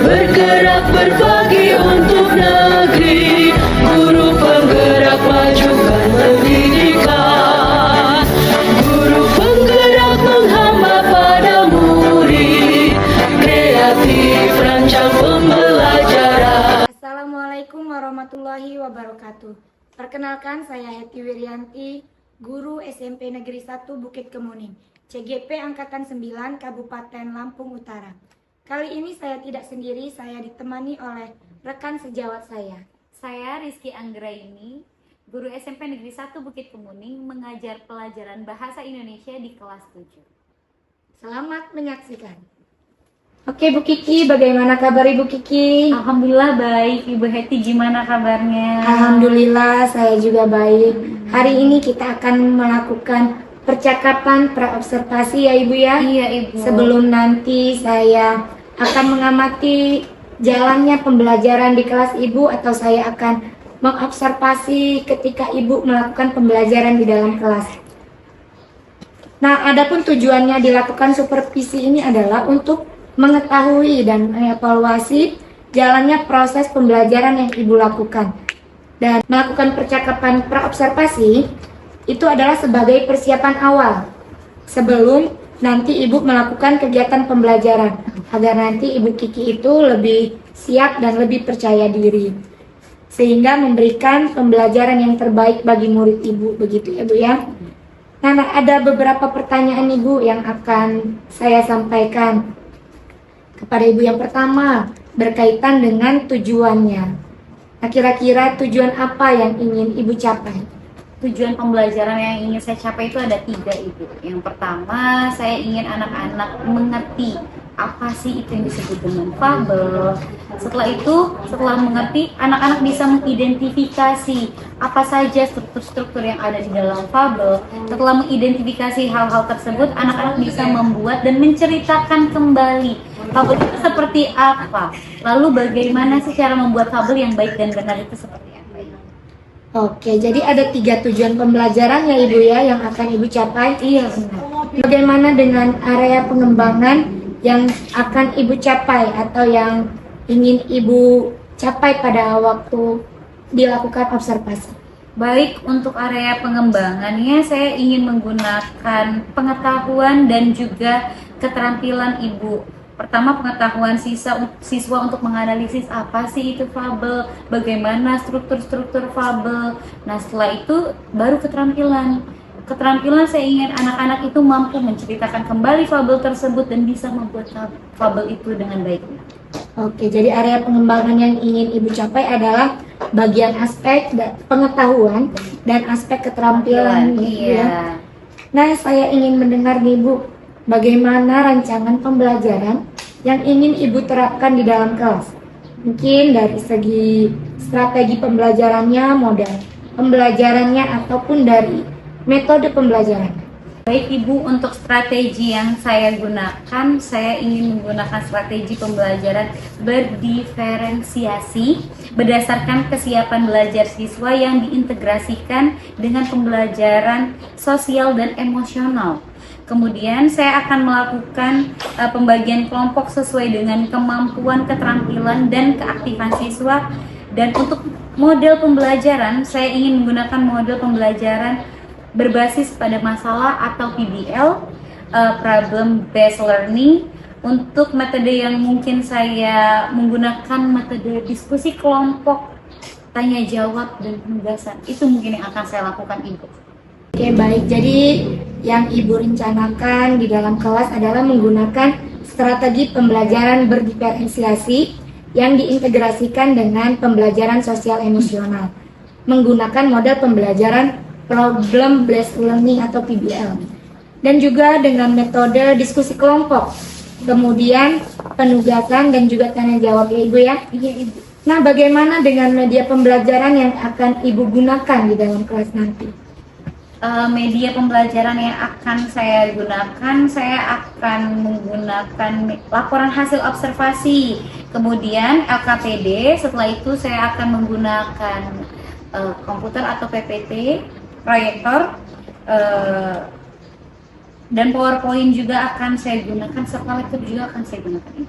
bergerak berbagi untuk negeri, guru penggerak majukan pendidikan, guru penggerak menghamba pada murid, kreatif rancang pembelajaran. Assalamualaikum warahmatullahi wabarakatuh. Perkenalkan, saya Heti Wiryanti, guru SMP Negeri 1 Bukit Kemuning, CGP Angkatan 9 Kabupaten Lampung Utara. Kali ini saya tidak sendiri, saya ditemani oleh rekan sejawat saya. Saya Rizky Anggraini, guru SMP Negeri 1 Bukit Kemuning, mengajar pelajaran Bahasa Indonesia di kelas 7. Selamat menyaksikan. Oke Bu Kiki, bagaimana kabar Ibu Kiki? Alhamdulillah baik, Ibu Heti gimana kabarnya? Alhamdulillah saya juga baik. Hari ini kita akan melakukan percakapan praobservasi ya Ibu ya. Iya Ibu. Sebelum nanti saya akan mengamati jalannya pembelajaran di kelas Ibu, atau saya akan mengobservasi ketika Ibu melakukan pembelajaran di dalam kelas. Nah, adapun tujuannya dilakukan supervisi ini adalah untuk mengetahui dan mengevaluasi jalannya proses pembelajaran yang Ibu lakukan. Dan melakukan percakapan praobservasi itu adalah sebagai persiapan awal sebelum nanti Ibu melakukan kegiatan pembelajaran, agar nanti Ibu Kiki itu lebih siap dan lebih percaya diri, sehingga memberikan pembelajaran yang terbaik bagi murid Ibu, begitu ya Bu ya. Nah, ada beberapa pertanyaan Ibu yang akan saya sampaikan kepada Ibu. Yang pertama berkaitan dengan tujuannya. Nah, kira-kira tujuan apa yang ingin Ibu capai? Tujuan pembelajaran yang ingin saya capai itu ada 3 Ibu. Yang pertama, saya ingin anak-anak mengerti apa sih itu yang disebut dengan fabel. Setelah itu, setelah mengerti, anak-anak bisa mengidentifikasi apa saja struktur-struktur yang ada di dalam fabel. Setelah mengidentifikasi hal-hal tersebut, anak-anak bisa membuat dan menceritakan kembali fabel itu seperti apa. Lalu bagaimana sih cara membuat fabel yang baik dan benar itu seperti apa? Oke, jadi ada 3 tujuan pembelajaran ya Ibu ya yang akan Ibu capai. Iya benar. Bagaimana dengan area pengembangan yang akan Ibu capai atau yang ingin Ibu capai pada waktu dilakukan observasi? Baik, untuk area pengembangannya saya ingin menggunakan pengetahuan dan juga keterampilan Ibu. Pertama, pengetahuan siswa untuk menganalisis apa sih itu fabel, bagaimana struktur-struktur fabel. Nah, setelah itu baru keterampilan. Keterampilan saya ingin anak-anak itu mampu menceritakan kembali fabel tersebut dan bisa membuat fabel itu dengan baik. Oke, jadi area pengembangan yang ingin Ibu capai adalah bagian aspek pengetahuan dan aspek keterampilan. Iya. Nah, saya ingin mendengar nih Bu, bagaimana rancangan pembelajaran yang ingin Ibu terapkan di dalam kelas. Mungkin dari segi strategi pembelajarannya, model pembelajarannya, ataupun dari metode pembelajaran. Baik Ibu, untuk strategi yang saya gunakan, saya ingin menggunakan strategi pembelajaran berdiferensiasi berdasarkan kesiapan belajar siswa yang diintegrasikan dengan pembelajaran sosial dan emosional. Kemudian saya akan melakukan pembagian kelompok sesuai dengan kemampuan, keterampilan, dan keaktifan siswa. Dan untuk model pembelajaran, saya ingin menggunakan model pembelajaran berbasis pada masalah atau PBL, Problem Based Learning. Untuk metode yang mungkin saya menggunakan metode diskusi kelompok, tanya jawab, dan penugasan. Itu mungkin yang akan saya lakukan Ibu. Oke, baik. Jadi yang Ibu rencanakan di dalam kelas adalah menggunakan strategi pembelajaran berdiferensiasi yang diintegrasikan dengan pembelajaran sosial emosional, menggunakan model pembelajaran Problem Based Learning atau PBL, dan juga dengan metode diskusi kelompok, kemudian penugasan dan juga tanya jawab ya Ibu ya. Iya Ibu. Nah, bagaimana dengan media pembelajaran yang akan Ibu gunakan di dalam kelas nanti? Media pembelajaran yang akan saya gunakan, saya akan menggunakan laporan hasil observasi, kemudian LKPD. Setelah itu saya akan menggunakan komputer atau PPT, proyektor, dan PowerPoint juga akan saya gunakan, serta laptop juga akan saya gunakan.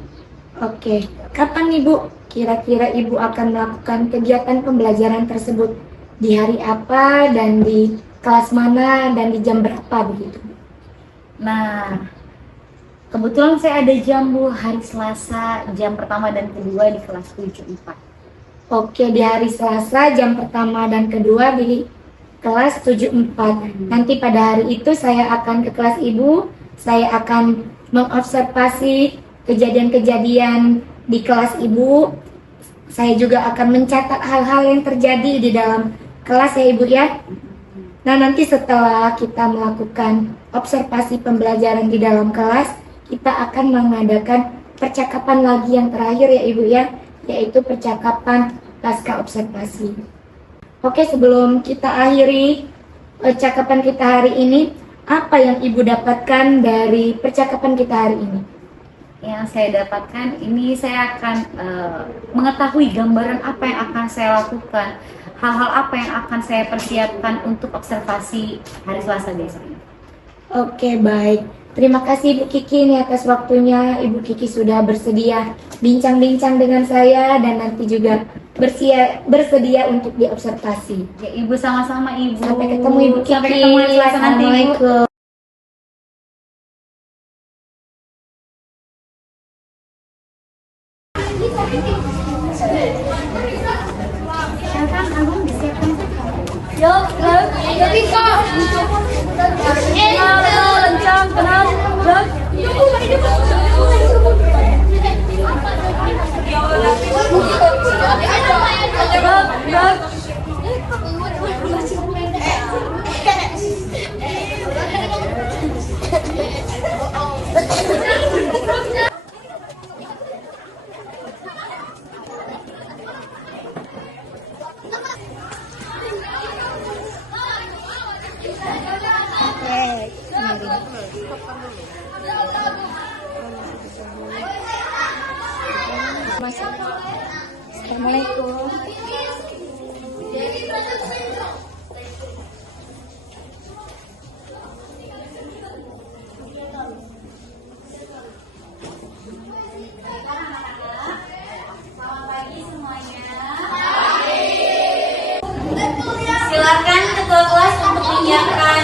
Oke, kapan Ibu kira-kira Ibu akan melakukan kegiatan pembelajaran tersebut? Di hari apa dan di kelas mana dan di jam berapa begitu? Nah, kebetulan saya ada jam Bu, hari Selasa jam pertama dan kedua di kelas 74. Oke, di hari Selasa jam pertama dan kedua di kelas 74. Nanti pada hari itu saya akan ke kelas Ibu, saya akan mengobservasi kejadian-kejadian di kelas Ibu. Saya juga akan mencatat hal-hal yang terjadi di dalam kelas ya Ibu ya. Nah, nanti setelah kita melakukan observasi pembelajaran di dalam kelas, kita akan mengadakan percakapan lagi yang terakhir ya Ibu ya, yaitu percakapan pasca observasi. Oke, sebelum kita akhiri percakapan kita hari ini, apa yang Ibu dapatkan dari percakapan kita hari ini? Yang saya dapatkan ini, saya akan mengetahui gambaran apa yang akan saya lakukan, hal-hal apa yang akan saya persiapkan untuk observasi hari Selasa besok. Oke, baik. Terima kasih Ibu Kiki nih atas waktunya. Ibu Kiki sudah bersedia bincang-bincang dengan saya dan nanti juga bersedia untuk diobservasi. Ya Ibu, sama-sama Ibu. Sampai ketemu Ibu Kiki. Sampai ketemu hari Selasa nanti Ibu. Assalamualaikum. Assalamualaikum. Silakan ketua kelas untuk menyiapkan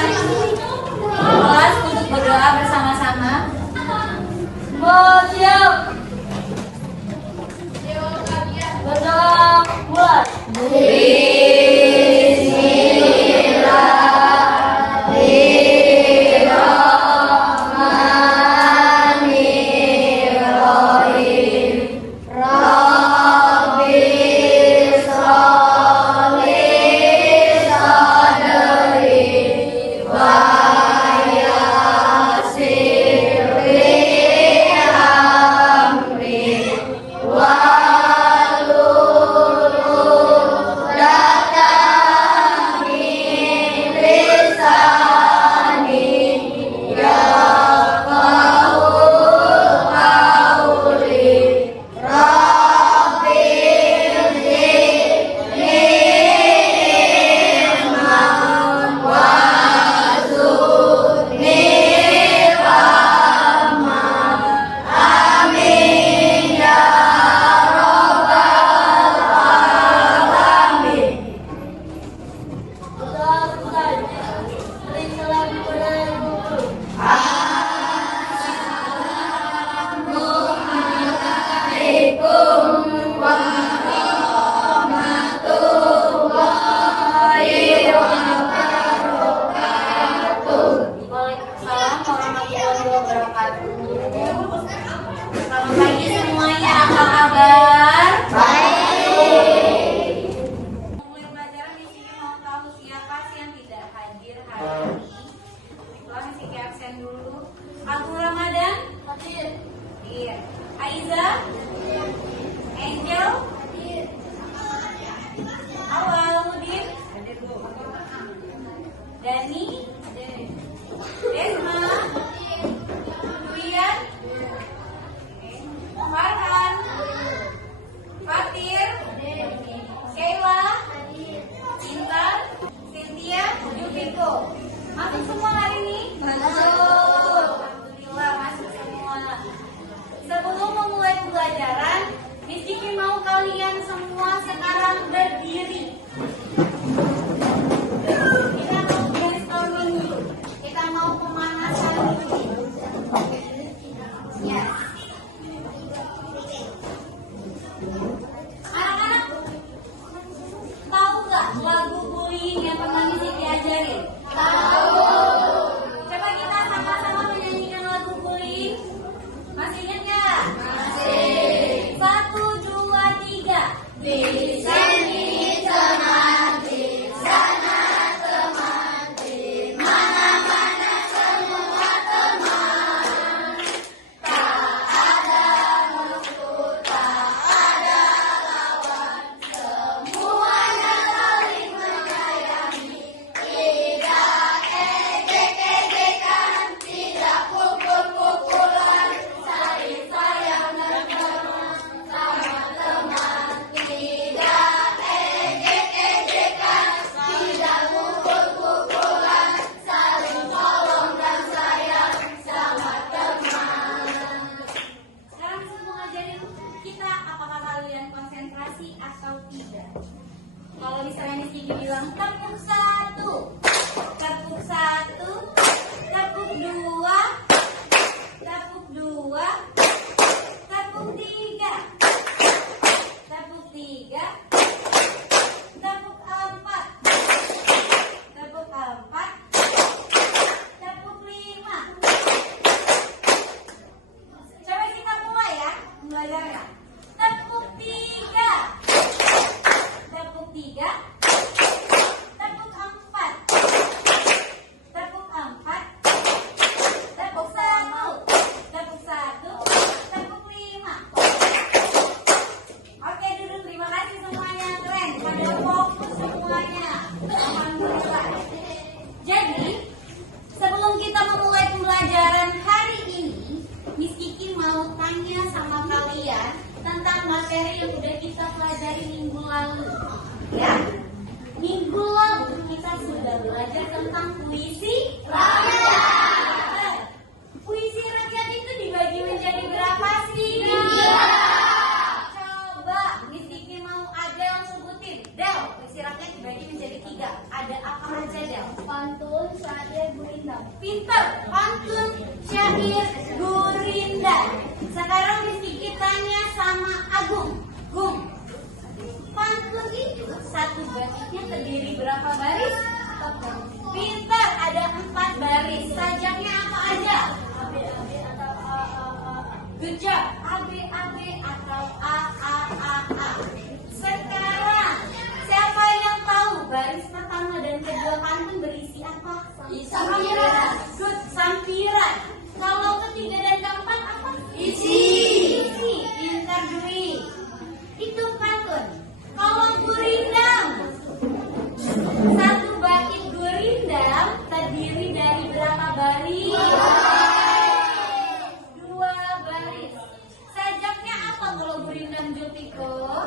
kelas untuk berdoa bersama-sama. Siap. Berdoa mulai. Anak-anak tahu nggak lagu bullying yang pernah Miss diajarin? Tahu. Coba kita sama-sama menyanyikan lagu bullying. Masih ingat nggak? Masih. 1, 2, 3. Di sini teman, di sana teman, di mana-mana semua teman. Tak ada musuh, tak ada lawan, semuanya saling menyayangi. Tidak ejek-ejekan, tidak pukul-pukulan, saling sayang dan teman sama teman. Tidak ejek-ejekan, tidak pukul-pukulan, saling tolong dan sayang sama teman. Sekarang semua ngajarin kita, apakah kalian konsentrasi atau tidak? Kalau misalnya Miss Kiki bilang tepuk 1, tepuk 1, tepuk 2, tepuk 2, tepuk 3, tepuk 3, tepuk 4, tepuk 4, tepuk 5. Coba kita mulai ya belajarnya. Tepuk 3, tepuk 3, tepuk 4, tepuk 4, tepuk 1, tepuk 1, tepuk 5. Oke, duduk. Terima kasih semuanya, keren. Pada fokus semuanya. Alhamdulillah. Jadi, sebelum kita memulai pembelajaran hari ini, Miss Kiki mau tanya sama kalian tentang materi yang udah kita pelajari minggu lalu. Ya, minggu lalu kita sudah belajar tentang puisi rakyat. Puisi rakyat itu dibagi menjadi berapa sih? Coba Miss Kiki mau Adel sebutin. Del, puisi rakyat dibagi menjadi 3. Ada apa aja, Del? Pantun, syair, gurindam. Pinter, pantun, syair, gurindam. Sekarang Miss Kiki tanya sama Agung. Gung, pantun itu satu baitnya terdiri berapa baris? Pinter, ada 4 baris. Sajaknya apa aja? A, B, atau A, A, A. Good job. A, B atau A, A, A, A. Sekarang, siapa yang tahu baris pertama dan kedua pantun berisi apa? Sampiran. Good, sampiran. Kalau ketiga dan keempat apa? Isi. Isi. Pintar Dwi. Itu pantun. Kalau gurindam, satu bait gurindam terdiri dari berapa baris? 2 baris. Sajaknya apa kalau gurindam, Jutiko?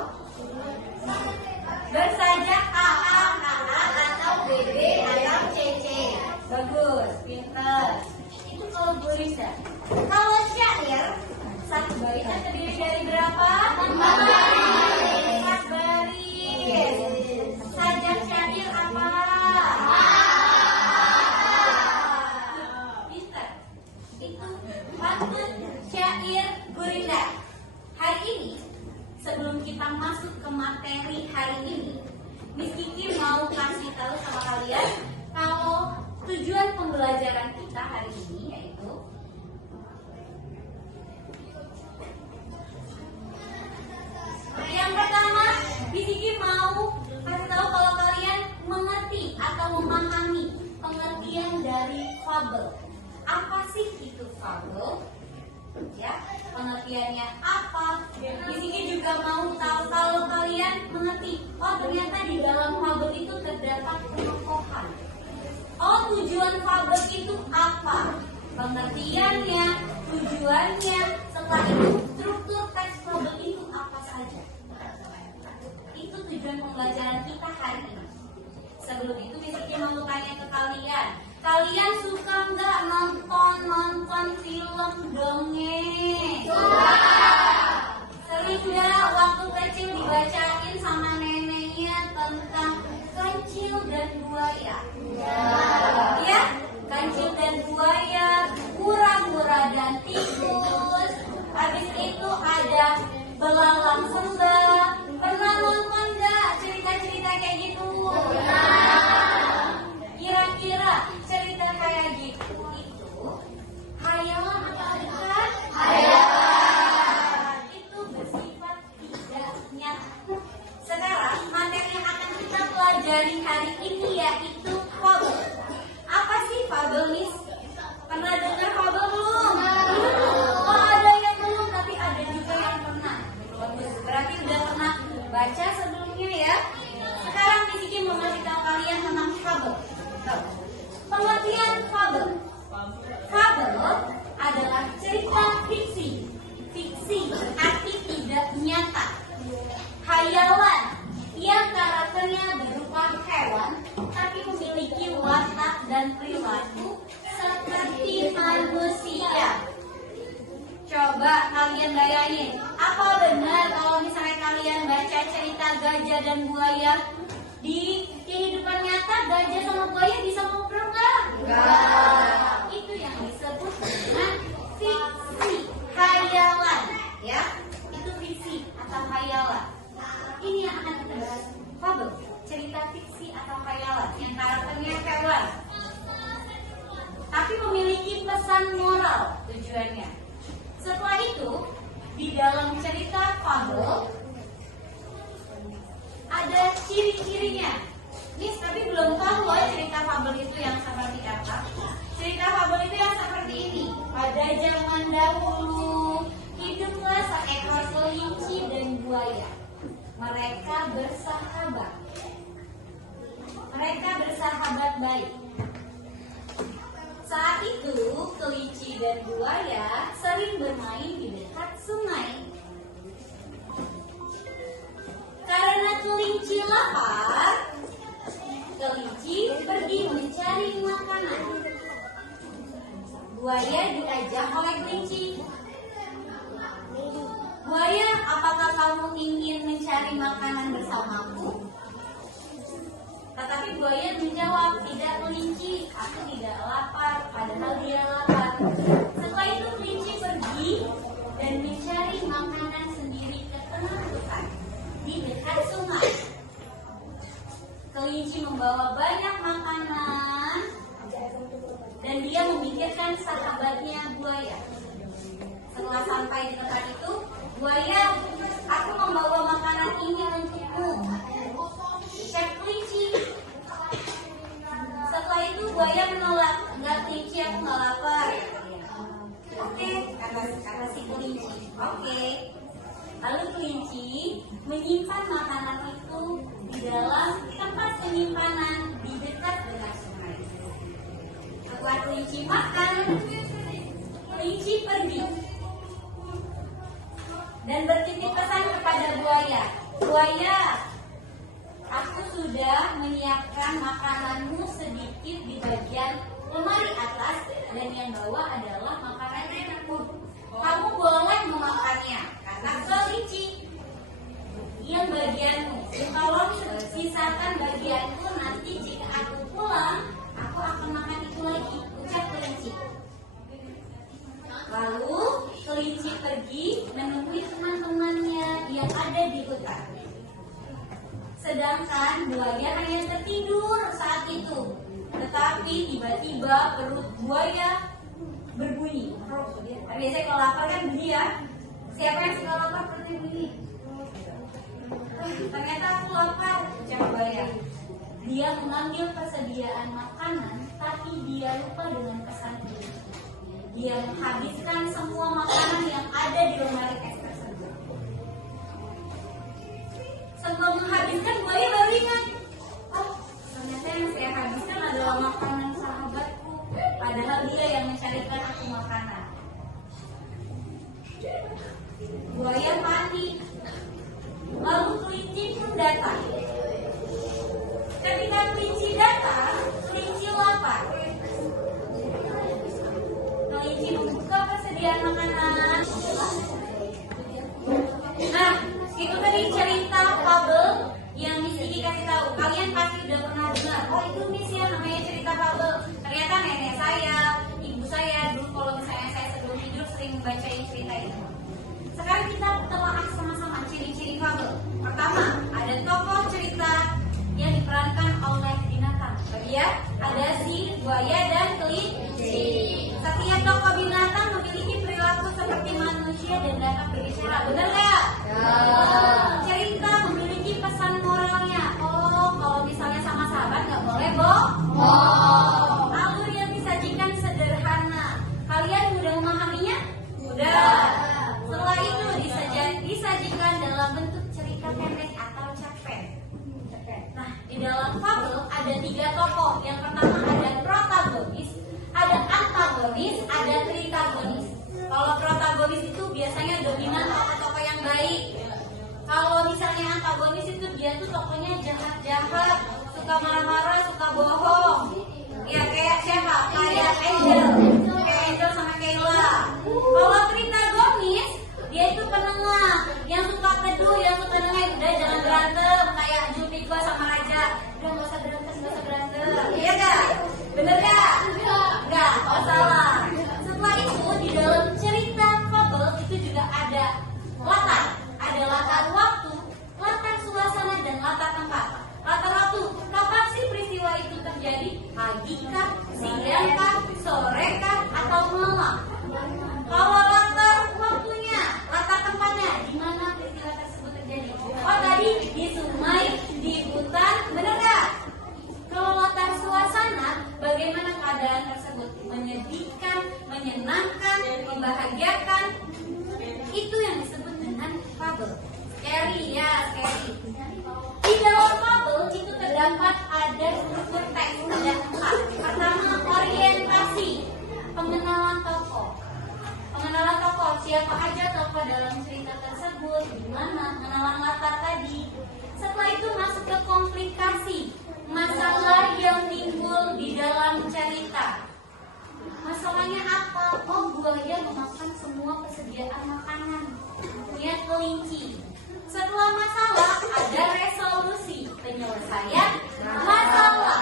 Bersajak AA, AA atau BB atau CC. Bagus, pinter. Itu kalau gurindam. Kalau syair, satu baitnya terdiri dari berapa? 4 baris. 4 baris. Sajak syair apa? Pinter. Itu pantun, syair, gurindam. Hari ini, sebelum kita masuk ke materi hari ini, Miss Kiki mau kasih tahu sama kalian kalau tujuan pembelajaran kita hari ini yaitu yang pertama, Miss Kiki mau kasih tahu kalau kalian mengerti atau memahami pengertian dari fabel. Apa sih itu fabel? Ya, pengertiannya apa? Miss Kiki juga mau tahu kalau kalian mengerti. Oh, ternyata di dalam fabel itu terdapat tokohan. Oh, tujuan fabel itu apa? Pengertiannya, tujuannya, setelah itu struktur teks fabel itu apa saja? Itu tujuan pembelajaran kita hari ini. Sebelum itu, Miss Kiki mau tanya ke kalian. Kalian suka nggak nonton film dongeng? Suka. Sering nggak waktu kecil dibacain sama neneknya tentang kancil dan buaya? Ya, kancil dan buaya, kura-kura dan tikus. Habis dari hari ini yaitu fabel. Apa sih fabel, Miss? Pernah dengar fabel belum? Oh, ada yang belum, tapi ada juga yang pernah. Bagus, berarti udah pernah baca sebelumnya ya. Sekarang Miss Kiki mau kasih tahu kalian tentang fabel. Pengertian fabel. Fabel adalah cerita fiksi. Fiksi arti tidak nyata. Hayalan yang karakternya berupa hewan tapi memiliki watak dan perilaku seperti manusia. Coba kalian bayangin, apa benar kalau misalnya kalian baca cerita gajah dan buaya? Di kehidupan nyata gajah sama buaya bisa ngobrol nggak? Nggak. Itu yang disebut dengan fiksi, hayalan, ya. Itu fiksi atau hayalan. Ini yang akan kita bahas, fabel, cerita fiksi atau hayalan yang karakternya hewan, tapi memiliki pesan moral tujuannya. Setelah itu, di dalam cerita fabel ada ciri-cirinya. Miss, tapi belum tahu loh cerita fabel itu yang seperti apa. Cerita fabel itu yang seperti ini. Pada zaman dahulu, hiduplah seekor kelinci dan buaya. Mereka bersahabat. Mereka bersahabat baik. Saat itu, kelinci dan buaya sering bermain di dekat sungai. Karena kelinci lapar, kelinci pergi mencari makanan. Buaya diajak oleh kelinci. Buaya, apakah kamu ingin mencari makanan bersamaku? Tetapi buaya menjawab, tidak kelinci, aku tidak lapar, padahal dia lapar. Setelah itu kelinci pergi dan mencari makanan sendiri ke tengah hutan di dekat sungai. Kelinci membawa banyak makanan dan dia memikirkan sahabatnya buaya. Setelah sampai di tempat itu, buaya, aku membawa makanan ini untukmu. Ucap kelinci. Setelah itu buaya menolak, enggak kelinci, aku nggak lapar. Oke, kata si kelinci. Oke. Lalu kelinci menyimpan makanan itu di dalam tempat penyimpanan di dekat dengan sungai. Setelah kelinci makan, kelinci pergi dan bertitip pesan kepada buaya. Buaya, aku sudah menyiapkan makananmu sedikit di bagian lemari atas dan yang bawah adalah makanan enakmu. Kamu boleh memakannya, kata kelinci. Yang bagianmu, kalau sisakan bagianku nanti jika aku pulang, aku akan makan itu lagi, ucap kelinci. Lalu kelinci pergi menemui teman-temannya yang ada di hutan. Sedangkan buaya hanya tertidur saat itu. Tetapi tiba-tiba perut buaya berbunyi. Biasanya kalau lapar kan bunyi ya. Siapa yang suka lapar pernah bunyi? Ternyata aku lapar, ucap buaya. Dia mengambil persediaan makanan, tapi dia lupa dengan pesan kelinci. Dia menghabiskan semua makanan yang ada di lemari es tersebut. Sebelum menghabiskan, buaya baru ingat, oh ternyata yang saya habiskan adalah makanan sahabatku, padahal dia yang mencarikan aku makanan. Buaya panik. Lalu kelinci pun datang. Ketika kelinci datang, kelinci lapar. Kelinci membuka persediaan makanan. Nah, itu tadi cerita fabel yang Miss Kiki kasih tahu. Kalian pasti udah pernah dengar. Oh, itu Miss ya, namanya cerita fabel. Ternyata nenek saya, ibu saya dulu kalau misalnya saya sebelum tidur sering bacain cerita itu. Sekarang kita telah sama-sama ciri-ciri fabel. Pertama, ada tokoh cerita yang diperankan oleh binatang. Ya, ada si buaya dan kelinci. Setiap tokoh binatang memiliki perilaku seperti manusia dan dapat berbicara. Benar nggak? Ya. Cerita memiliki pesan moralnya. Oh, kalau misalnya protagonis, ada tritagonis. Kalau protagonis itu biasanya dominan tokoh-tokoh yang baik. Kalau misalnya antagonis itu dia tuh tokohnya jahat-jahat, suka marah-marah, suka bohong. Ya kayak siapa? Kayak Angel sama Kayla. Kalau tritagonis dia itu penengah, yang suka teduh, yang suka nengahin. Udah jangan berantem, kayak Julpiko sama Raja. Udah nggak usah berantem. Iya gak? Bener gak? Enggak, oh salah. Setelah itu di dalam cerita fabel itu juga ada latar. Ada latar waktu, latar suasana, dan latar tempat. Latar waktu, kapan sih peristiwa itu terjadi? Pagi kah, siang kah, sore kah, atau malam? Kalau latar waktunya, latar tempatnya, di mana peristiwa tersebut terjadi? Oh tadi di sungai, di hutan, bener gak? Kalau latar suasana, bagaimana keadaan tersebut? Menyedihkan, menyenangkan, membahagiakan. Itu yang disebut dengan fabel. Scary ya, scary. Di dalam fabel itu terdapat ada struktur teks, ada 4. Pertama, orientasi, pengenalan tokoh. Pengenalan tokoh, siapa aja tokoh dalam cerita tersebut, gimana, pengenalan latar tadi. Setelah itu masuk ke komplikasi, masalah yang timbul di dalam cerita. Masalahnya apa? Oh, buaya memakan semua persediaan makanan. Punya kelinci. Setelah masalah ada resolusi, penyelesaian masalah.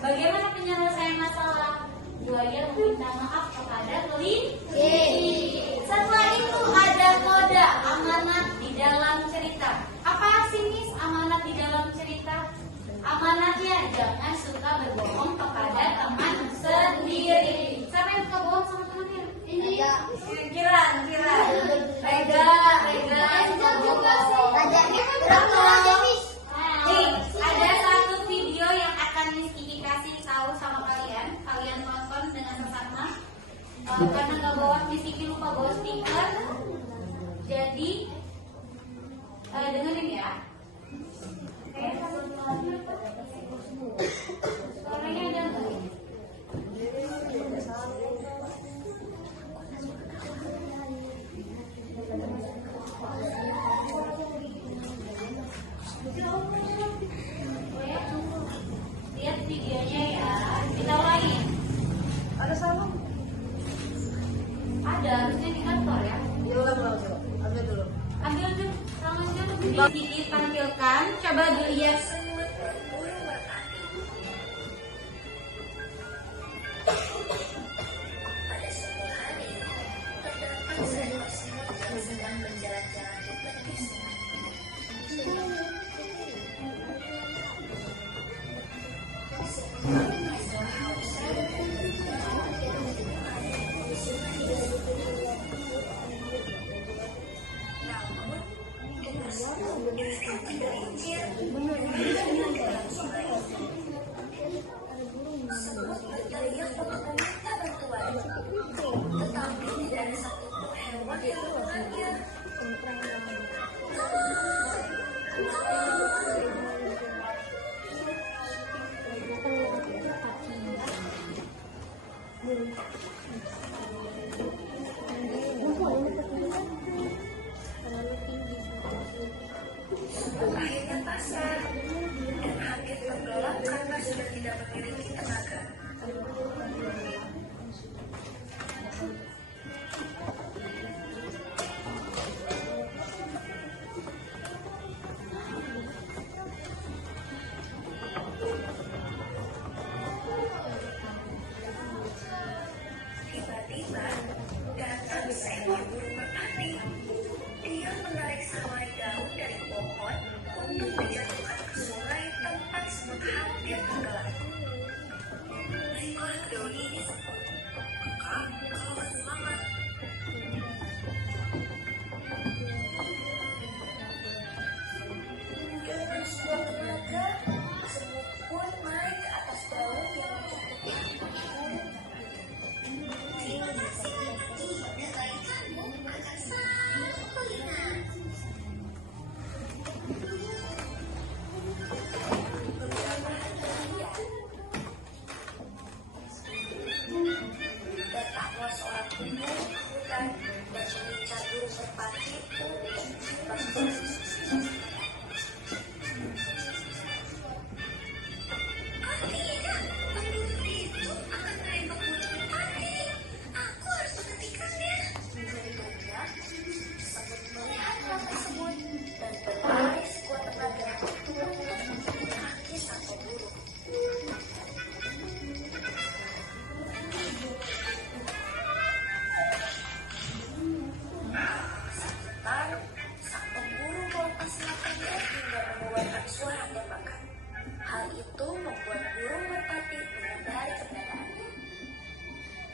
Bagaimana penyelesaian masalah? Buaya meminta maaf kepada kelinci. Setelah itu ada koda, amanat di dalam cerita. Apa sih Miss amanat di dalam cerita? Amanatnya jangan suka berbohong kepada teman sendiri. Siapa yang suka bohong sama temannya? Ini. Kiran. Rega. Juga sih. Nih, ada satu video yang akan Miss Kiki kasih tahu sama kalian. Kalian tonton dengan sesama. Karena nggak bawa Miss Kiki lupa bawa stiker. Jadi dengerin ya. Suaranya ada nggak? Lihat videonya ya. Kita ulangin. Ada salah? Ada, harusnya di kantor ya. Ambil dulu. Tangannya ditampilkan. Coba dilihat. sedang berjalan-jalan di pedesaan. Tetapi tidak ada satupun hewan yang mendengarnya. Akhirnya pasrah dan hampir tenggelam karena sudah tidak memiliki tenaga. Tiba-tiba datang seekor burung merpati. Dia menarik sehelai daun dari pohon untuk dijatuhkan ke sungai tempat semut hampir tenggelam. itu membuat burung merpati menyadari keberadaannya.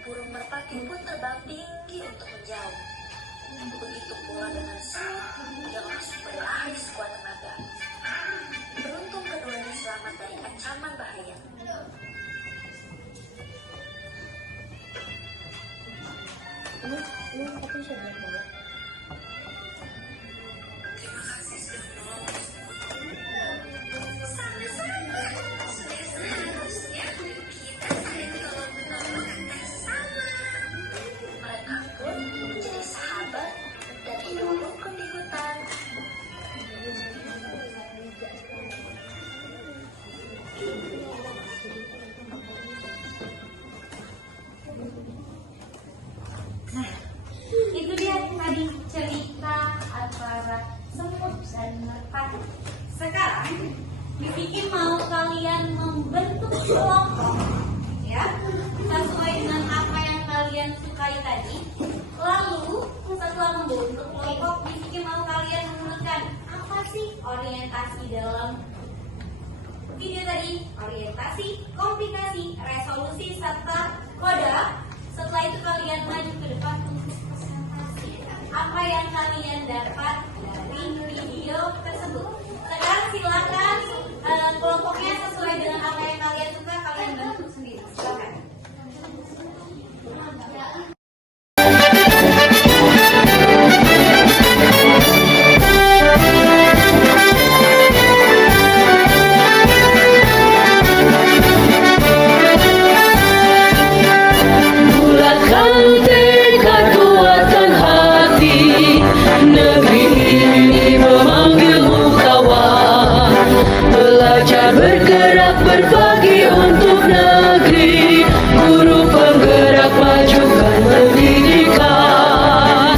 Burung merpati pun terbang tinggi untuk menjauh. Begitu pula dengan semut yang masih berlari sekuat tenaga. Beruntung keduanya selamat dari ancaman bahaya. Terima kasih sudah menolong. Sama-sama. Sudah seharusnya kita saling tolong menolong antar sesama. Mereka pun menjadi sahabat dan hidup rukun di hutan. Itu dia tadi cerita antara semut dan merpati. Sekarang Vicky mau kalian membentuk kelompok, ya, sesuai dengan apa yang kalian sukai tadi. Lalu setelah membentuk kelompok, Vicky mau kalian menentukan apa sih orientasi dalam video tadi: orientasi, komunikasi, resolusi, serta kode. Setelah itu kalian maju ke depan untuk presentasi apa yang kalian dapat dari video tersebut. Sekarang silakan kelompoknya sesuai dengan apa yang kalian suka, kalian bentuk sendiri. Silakan. Bulatkan tekad, kuatkan hati. Negeri ini memanggilmu kawan. Belajar, bergerak, berbagi untuk negeri. Guru penggerak, majukan pendidikan.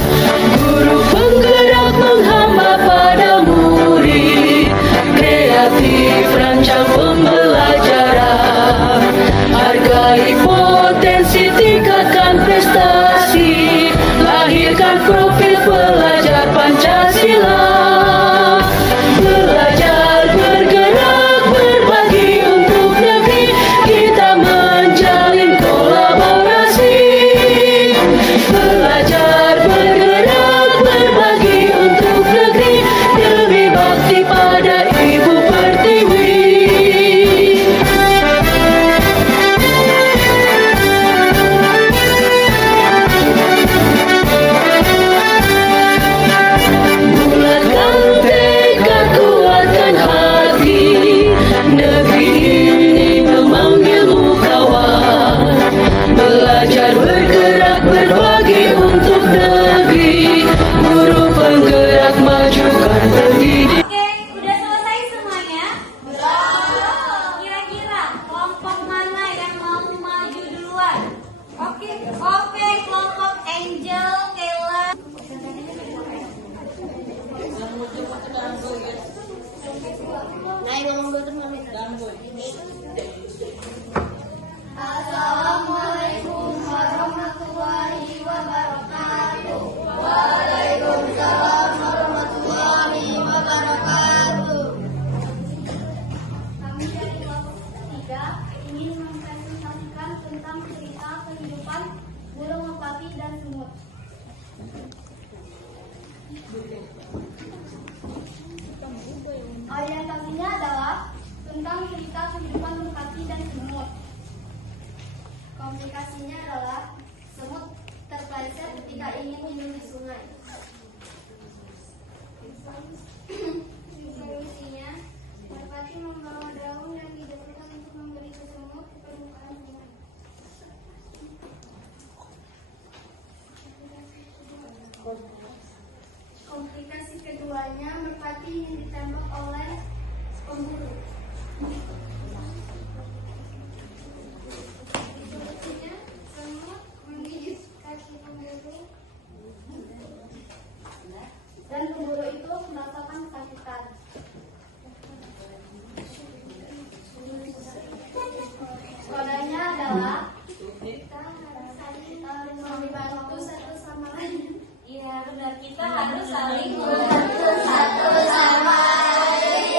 Guru penggerak menghamba pada murid. Kreatif, rancang pembelajaran. Hargai potensi, tingkatkan prestasi. Lahirkan profil pelajar Pancasila. Belajar, bergerak, berbagi untuk negeri. Kita menjalin kolaborasi. Belajar, bergerak, berbagi untuk negeri. Demi bakti pada Ibu Pertiwi. Bulatkan tekad, kuatkan hati. Negeri ini memanggilmu kawan. Belajar, bergerak, berbagi untuk negeri. Guru penggerak, majukan pendidikan. Oke, udah selesai semuanya? Belum. Kira-kira kelompok mana yang mau maju duluan? Oke, kelompok Angel, Kayla. Assalamualaikum warahmatullahi wabarakatuh. Waalaikumsalam warahmatullahi wabarakatuh. Kami dari kelompok 3 ingin mempresentasikan tentang cerita kehidupan burung merpati dan semut. Orientasinya adalah tentang cerita kehidupan merpati dan semut. Komunikasinya adalah semut terpeleset ketika ingin minum di sungai. Solusinya, merpati membawa daun dan dijatuhkan untuk memberi ke semut ke permukaan sungai. Komplikasi keduanya, merpati ingin ditembak oleh pemburu. Solusinya, semut menggigit kaki pemburu dan pemburu itu merasakan kesakitan. Kodenya adalah kita harus saling membantu satu sama lain. Iya, benar, kita harus saling Satu sama lain.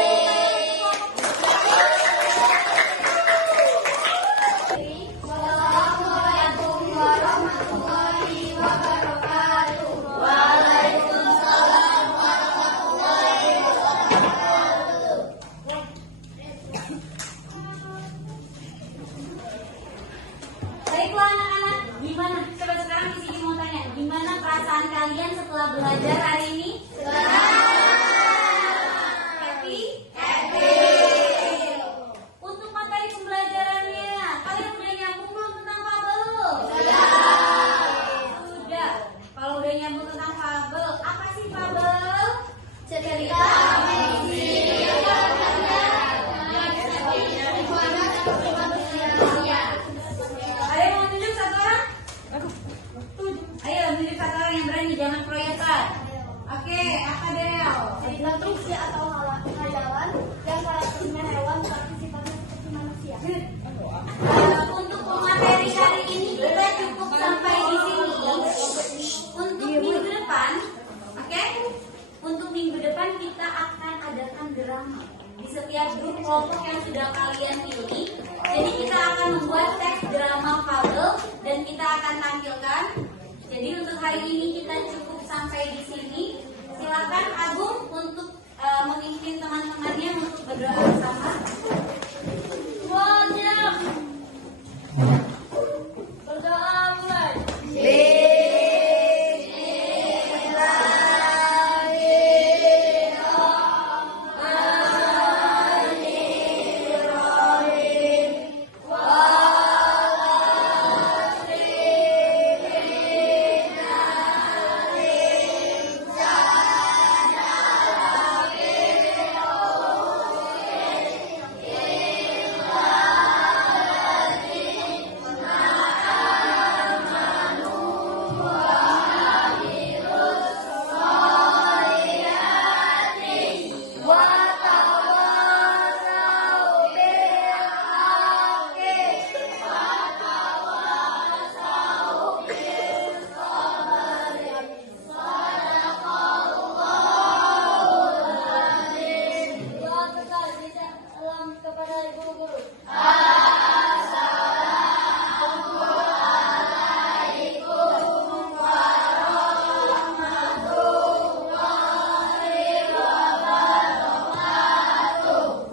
kelompok yang sudah kalian pilih. Jadi kita akan membuat teks drama fabel dan kita akan tampilkan. Jadi untuk hari ini kita cukup sampai di sini. Silakan Agung untuk memimpin teman-temannya untuk berdoa bersama. Wajib berdoa mulai.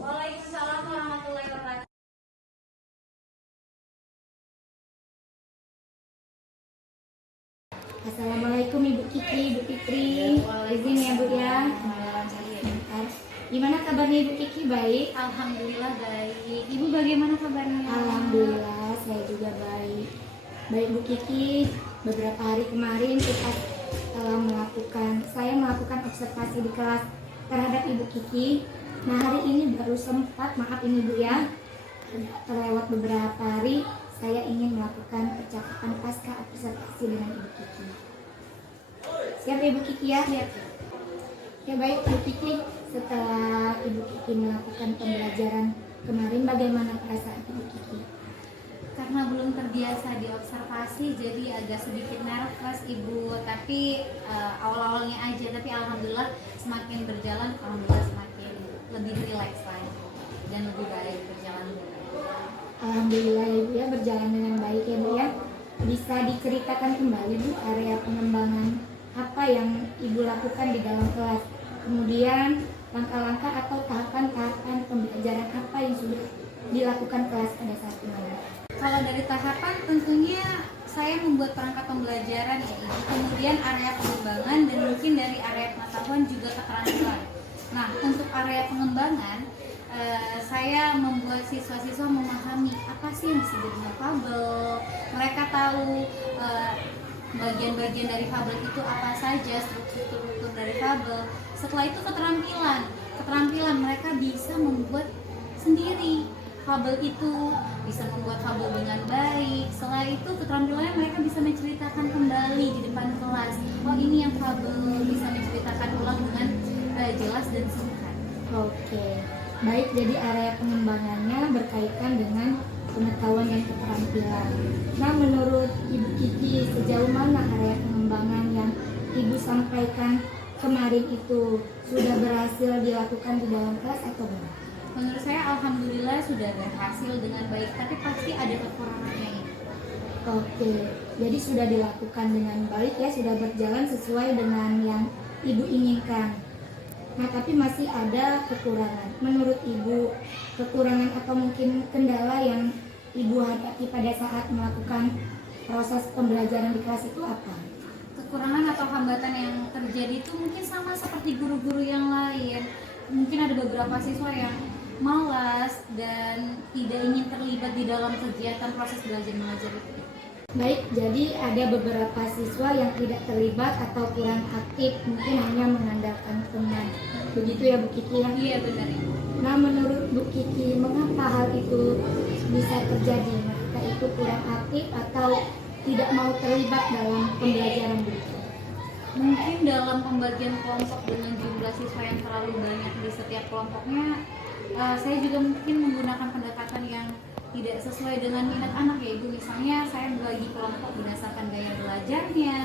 Waalaikumsalam warahmatullahi wabarakatuh. Assalamualaikum Ibu Kiki, Ibu Fitri. Izin ya Bu ya. Sebentar. Gimana kabarnya Ibu Kiki? Baik? Alhamdulillah baik. Ibu bagaimana kabarnya? Alhamdulillah saya juga baik. Baik Bu Kiki, beberapa hari kemarin kita saya melakukan observasi di kelas terhadap Ibu Kiki. Nah hari ini baru sempat, maaf ini Bu ya, terlewat beberapa hari saya ingin melakukan percakapan pasca observasi dengan Ibu Kiki. Siap Ibu Kiki ya? Siap. Ya baik Ibu Kiki, setelah Ibu Kiki melakukan pembelajaran kemarin, bagaimana perasaan Ibu Kiki? Karena belum terbiasa diobservasi jadi agak sedikit nervous Ibu, tapi awal-awalnya aja, tapi alhamdulillah semakin berjalan alhamdulillah semakin lebih rileks lagi dan lebih baik berjalan dengan baik. Alhamdulillah Ibu ya, berjalan dengan baik ya Bu ya. Bisa diceritakan kembali Bu area pengembangan apa yang Ibu lakukan di dalam kelas, kemudian langkah-langkah atau tahapan-tahapan pembelajaran apa yang sudah dilakukan kelas pada saat ini? Kalau dari tahapan tentunya saya membuat perangkat pembelajaran ya Ibu, kemudian area pengembangan dan mungkin dari area pengetahuan juga keterampilan. Nah untuk area pengembangan saya membuat siswa-siswa memahami apa sih yang disebut dengan fabel. Mereka tahu bagian-bagian dari fabel itu apa saja, struktur-struktur dari fabel. Setelah itu keterampilan mereka bisa membuat sendiri fabel itu, bisa membuat fabel dengan baik. Setelah itu keterampilannya mereka bisa menceritakan kembali di depan kelas. Oh ini yang fabel, bisa menceritakan ulang dengan jelas dan singkat. Oke, baik, jadi area pengembangannya berkaitan dengan pengetahuan dan keterampilan. Nah menurut Ibu Kiki, sejauh mana area pengembangan yang Ibu sampaikan kemarin itu sudah berhasil dilakukan di dalam kelas atau belum? Menurut saya alhamdulillah sudah berhasil dengan baik, tapi pasti ada kekurangannya ini. Oke, jadi sudah dilakukan dengan baik ya, sudah berjalan sesuai dengan yang Ibu inginkan. Nah, tapi masih ada kekurangan. Menurut Ibu, kekurangan atau mungkin kendala yang Ibu hadapi pada saat melakukan proses pembelajaran di kelas itu apa? Kekurangan atau hambatan yang terjadi itu mungkin sama seperti guru-guru yang lain. Mungkin ada beberapa siswa yang malas dan tidak ingin terlibat di dalam kegiatan proses belajar mengajar itu. Baik, jadi ada beberapa siswa yang tidak terlibat atau kurang aktif, mungkin hanya mengandalkan teman. Begitu ya Bu Kiki ya? Iya benar Ibu. Nah menurut Bu Kiki, mengapa hal itu bisa terjadi? Mereka itu kurang aktif atau tidak mau terlibat dalam pembelajaran Bu Kiki? Mungkin dalam pembagian kelompok dengan jumlah siswa yang terlalu banyak di setiap kelompoknya, saya juga mungkin menggunakan pendekatan yang tidak sesuai dengan minat anak ya Ibu. Misalnya saya membagi kelompok berdasarkan gaya belajarnya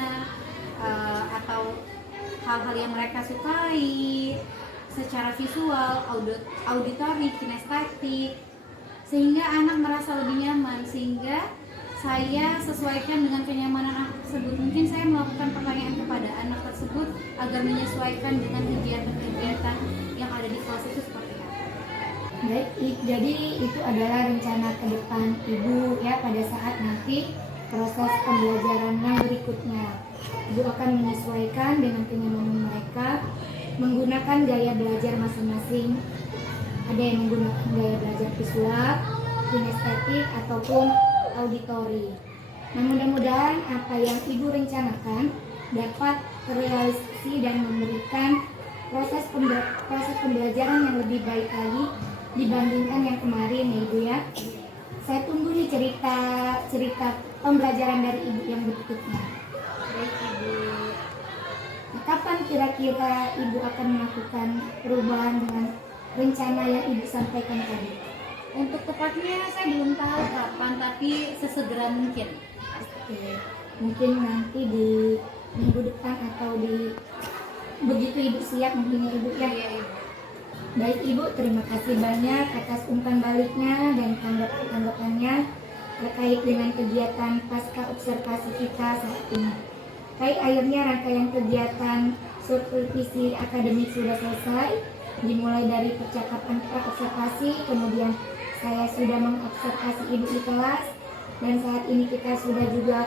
atau hal-hal yang mereka sukai. secara visual, auditori, kinestetik, sehingga anak merasa lebih nyaman, sehingga saya sesuaikan dengan kenyamanan anak tersebut. Mungkin saya melakukan pertanyaan kepada anak tersebut agar menyesuaikan dengan kegiatan-kegiatan yang ada di kelas itu seperti apa. Baik, jadi itu adalah rencana ke depan Ibu ya pada saat nanti proses pembelajaran yang berikutnya. Ibu akan menyesuaikan dengan kenyamanan mereka menggunakan gaya belajar masing-masing. Ada yang menggunakan gaya belajar visual, kinestetik, ataupun auditori. Nah, mudah-mudahan apa yang Ibu rencanakan dapat terrealisasi dan memberikan proses pembelajaran yang lebih baik lagi dibandingkan yang kemarin ya Ibu ya. Saya tunggu nih cerita pembelajaran dari Ibu yang berikutnya. Baik Ibu. Nah, kapan kira-kira Ibu akan melakukan perubahan dengan rencana yang Ibu sampaikan tadi? Untuk tepatnya saya belum tahu kapan, tapi sesegera mungkin. Oke, mungkin nanti di minggu depan atau begitu Ibu siap mungkin ya Ibu ya. Iya Ibu. Baik Ibu, terima kasih banyak atas umpan baliknya dan tanggapannya terkait dengan kegiatan pasca observasi kita saat ini. Baik, akhirnya rangkaian kegiatan supervisi akademik sudah selesai, dimulai dari percakapan pra-observasi, kemudian saya sudah mengobservasi Ibu di kelas, dan saat ini kita sudah juga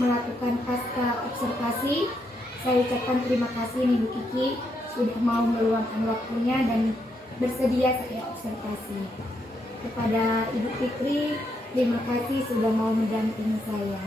melakukan pasca observasi. Saya ucapkan terima kasih nih Bu Kiki sudah mau meluangkan waktunya dan bersedia saya observasi. Kepada Ibu Fikri, terima kasih sudah mau mendampingi saya.